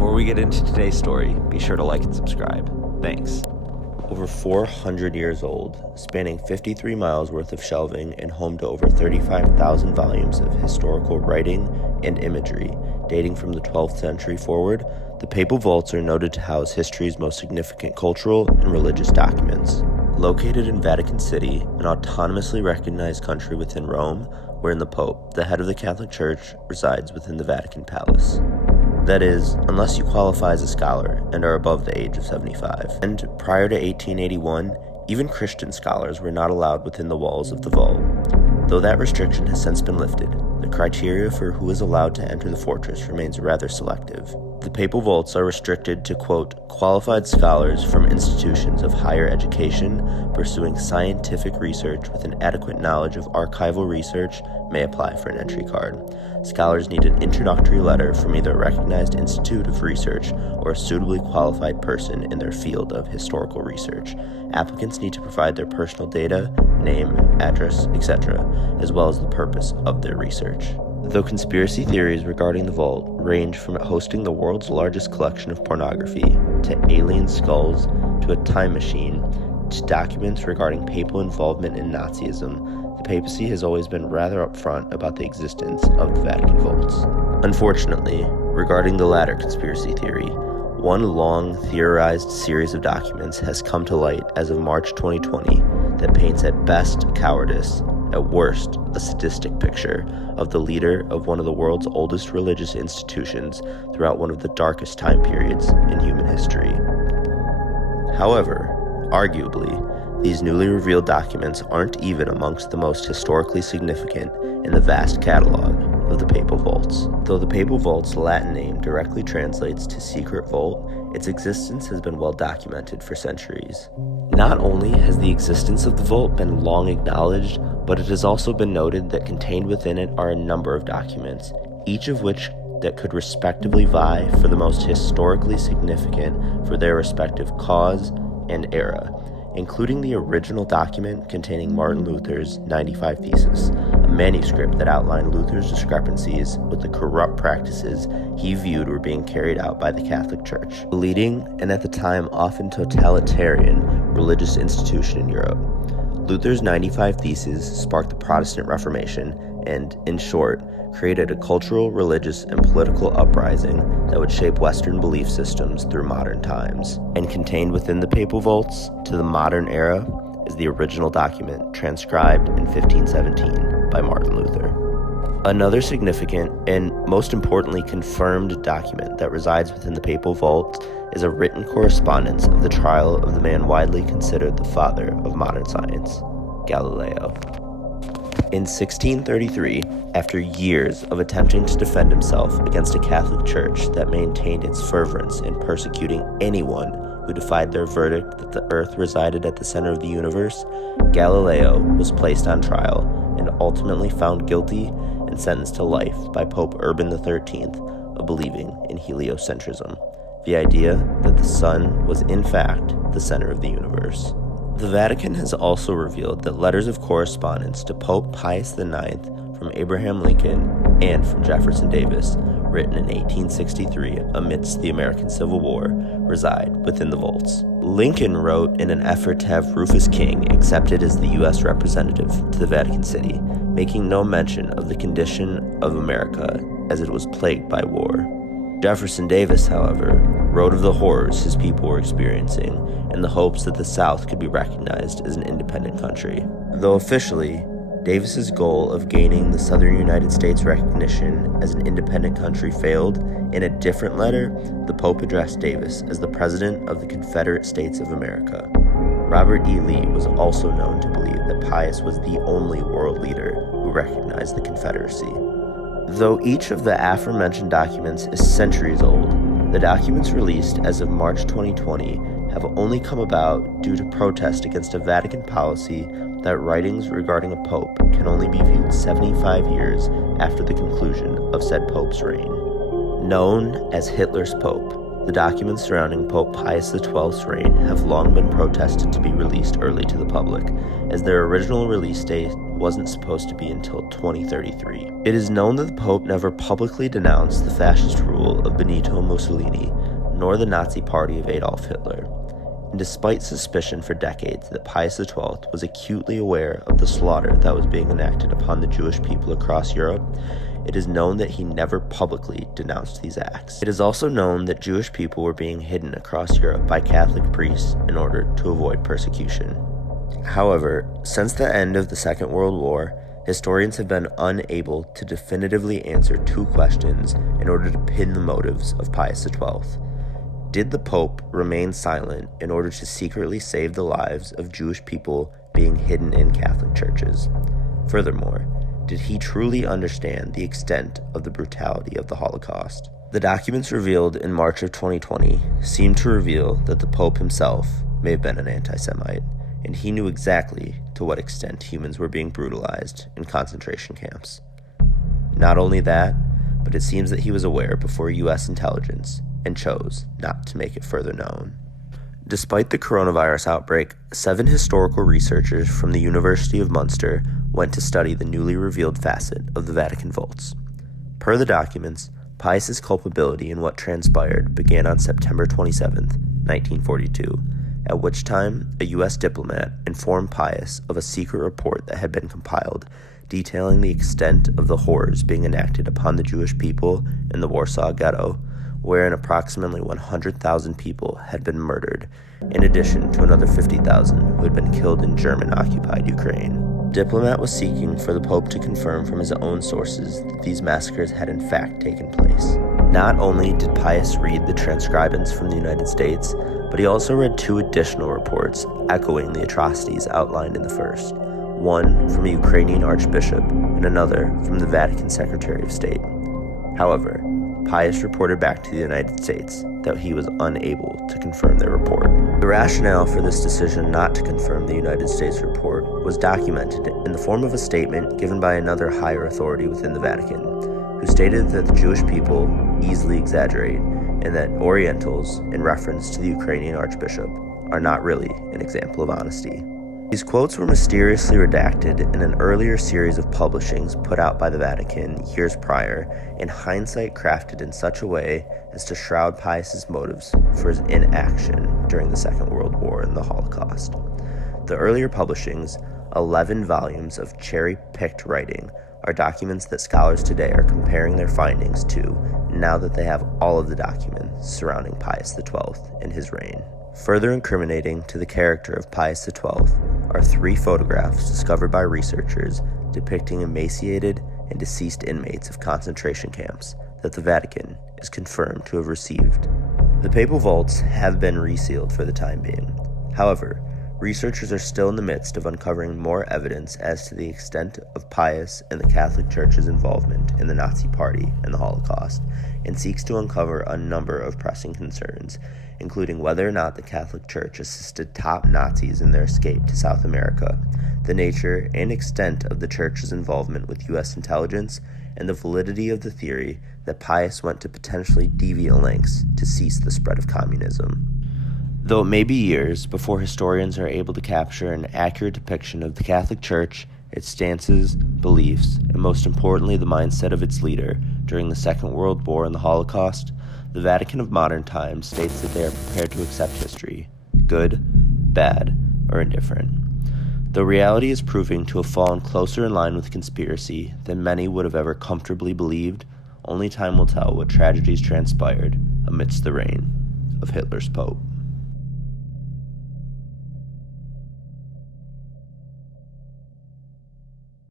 Before we get into today's story, be sure to like and subscribe. Thanks. Over 400 years old, spanning 53 miles worth of shelving and home to over 35,000 volumes of historical writing and imagery dating from the 12th century forward, the Papal Vaults are noted to house history's most significant cultural and religious documents. Located in Vatican City, an autonomously recognized country within Rome, wherein the Pope, the head of the Catholic Church, resides within the Vatican Palace. That is, unless you qualify as a scholar and are above the age of 75. And prior to 1881, even Christian scholars were not allowed within the walls of the vault. Though that restriction has since been lifted, the criteria for who is allowed to enter the fortress remains rather selective. The Papal Vaults are restricted to, quote, qualified scholars from institutions of higher education pursuing scientific research with an adequate knowledge of archival research may apply for an entry card. Scholars need an introductory letter from either a recognized institute of research or a suitably qualified person in their field of historical research. Applicants need to provide their personal data, name, address, etc., as well as the purpose of their research. Though conspiracy theories regarding the vault range from it hosting the world's largest collection of pornography, to alien skulls, to a time machine, to documents regarding papal involvement in Nazism, the papacy has always been rather upfront about the existence of the Vatican Vaults. Unfortunately, regarding the latter conspiracy theory, one long theorized series of documents has come to light as of March 2020 that paints at best cowardice, at worst a sadistic picture of the leader of one of the world's oldest religious institutions throughout one of the darkest time periods in human history. However, arguably, these newly revealed documents aren't even amongst the most historically significant in the vast catalog of the Papal Vaults. Though the Papal Vault's Latin name directly translates to secret vault, its existence has been well documented for centuries. Not only has the existence of the vault been long acknowledged, but it has also been noted that contained within it are a number of documents, each of which that could respectively vie for the most historically significant for their respective cause and era, including the original document containing Martin Luther's 95 Theses, a manuscript that outlined Luther's discrepancies with the corrupt practices he viewed were being carried out by the Catholic Church, a leading and at the time often totalitarian religious institution in Europe. Luther's 95 Theses sparked the Protestant Reformation and, in short, created a cultural, religious, and political uprising that would shape Western belief systems through modern times. And contained within the Papal Vaults to the modern era is the original document transcribed in 1517 by Martin Luther. Another significant and, most importantly, confirmed document that resides within the Papal Vault is a written correspondence of the trial of the man widely considered the father of modern science, Galileo. In 1633, after years of attempting to defend himself against a Catholic Church that maintained its fervence in persecuting anyone who defied their verdict that the earth resided at the center of the universe, Galileo was placed on trial and ultimately found guilty and sentenced to life by Pope Urban XIII of believing in heliocentrism, the idea that the sun was in fact the center of the universe. The Vatican has also revealed that letters of correspondence to Pope Pius IX from Abraham Lincoln and from Jefferson Davis, written in 1863 amidst the American Civil War, reside within the vaults. Lincoln wrote in an effort to have Rufus King accepted as the U.S. representative to the Vatican City, making no mention of the condition of America as it was plagued by war. Jefferson Davis, however, wrote of the horrors his people were experiencing in the hopes that the South could be recognized as an independent country. Though officially, Davis's goal of gaining the Southern United States recognition as an independent country failed, in a different letter, the Pope addressed Davis as the President of the Confederate States of America. Robert E. Lee was also known to believe that Pius was the only world leader who recognized the Confederacy. Though each of the aforementioned documents is centuries old, the documents released as of March 2020 have only come about due to protest against a Vatican policy that writings regarding a pope can only be viewed 75 years after the conclusion of said pope's reign. Known as Hitler's Pope, The documents surrounding Pope Pius XII's reign have long been protested to be released early to the public, as their original release date wasn't supposed to be until 2033. It is known that the Pope never publicly denounced the fascist rule of Benito Mussolini, nor the Nazi Party of Adolf Hitler. And despite suspicion for decades that Pius XII was acutely aware of the slaughter that was being enacted upon the Jewish people across Europe, it is known that he never publicly denounced these acts. It is also known that Jewish people were being hidden across Europe by Catholic priests in order to avoid persecution. However, since the end of the Second World War, historians have been unable to definitively answer two questions in order to pin the motives of Pius XII. Did the Pope remain silent in order to secretly save the lives of Jewish people being hidden in Catholic churches? Furthermore, did he truly understand the extent of the brutality of the Holocaust? The documents revealed in March of 2020 seem to reveal that the Pope himself may have been an anti-Semite, and he knew exactly to what extent humans were being brutalized in concentration camps. Not only that, but it seems that he was aware before U.S. intelligence and chose not to make it further known. Despite the coronavirus outbreak, 7 historical researchers from the University of Munster went to study the newly revealed facet of the Vatican Vaults. Per the documents, Pius's culpability in what transpired began on September 27, 1942, at which time a U.S. diplomat informed Pius of a secret report that had been compiled detailing the extent of the horrors being enacted upon the Jewish people in the Warsaw Ghetto, wherein approximately 100,000 people had been murdered, in addition to another 50,000 who had been killed in German-occupied Ukraine. The diplomat was seeking for the Pope to confirm from his own sources that these massacres had in fact taken place. Not only did Pius read the transcriptions from the United States, but he also read 2 additional reports echoing the atrocities outlined in the first, one from a Ukrainian archbishop and another from the Vatican Secretary of State. However, Pius reported back to the United States that he was unable to confirm their report. The rationale for this decision not to confirm the United States report was documented in the form of a statement given by another higher authority within the Vatican, who stated that the Jewish people easily exaggerate and that Orientals, in reference to the Ukrainian archbishop, are not really an example of honesty. These quotes were mysteriously redacted in an earlier series of publishings put out by the Vatican years prior, in hindsight crafted in such a way as to shroud Pius's motives for his inaction during the Second World War and the Holocaust. The earlier publishings, 11 volumes of cherry-picked writing, are documents that scholars today are comparing their findings to now that they have all of the documents surrounding Pius XII and his reign. Further incriminating to the character of Pius XII are 3 photographs discovered by researchers depicting emaciated and deceased inmates of concentration camps that the Vatican is confirmed to have received. The Papal Vaults have been resealed for the time being. However, researchers are still in the midst of uncovering more evidence as to the extent of Pius and the Catholic Church's involvement in the Nazi Party and the Holocaust, and seeks to uncover a number of pressing concerns, including whether or not the Catholic Church assisted top Nazis in their escape to South America, the nature and extent of the Church's involvement with U.S. intelligence, and the validity of the theory that Pius went to potentially deviant lengths to cease the spread of communism. Though it may be years before historians are able to capture an accurate depiction of the Catholic Church, its stances, beliefs, and most importantly the mindset of its leader during the Second World War and the Holocaust, the Vatican of modern times states that they are prepared to accept history, good, bad, or indifferent. Though reality is proving to have fallen closer in line with conspiracy than many would have ever comfortably believed, only time will tell what tragedies transpired amidst the reign of Hitler's Pope.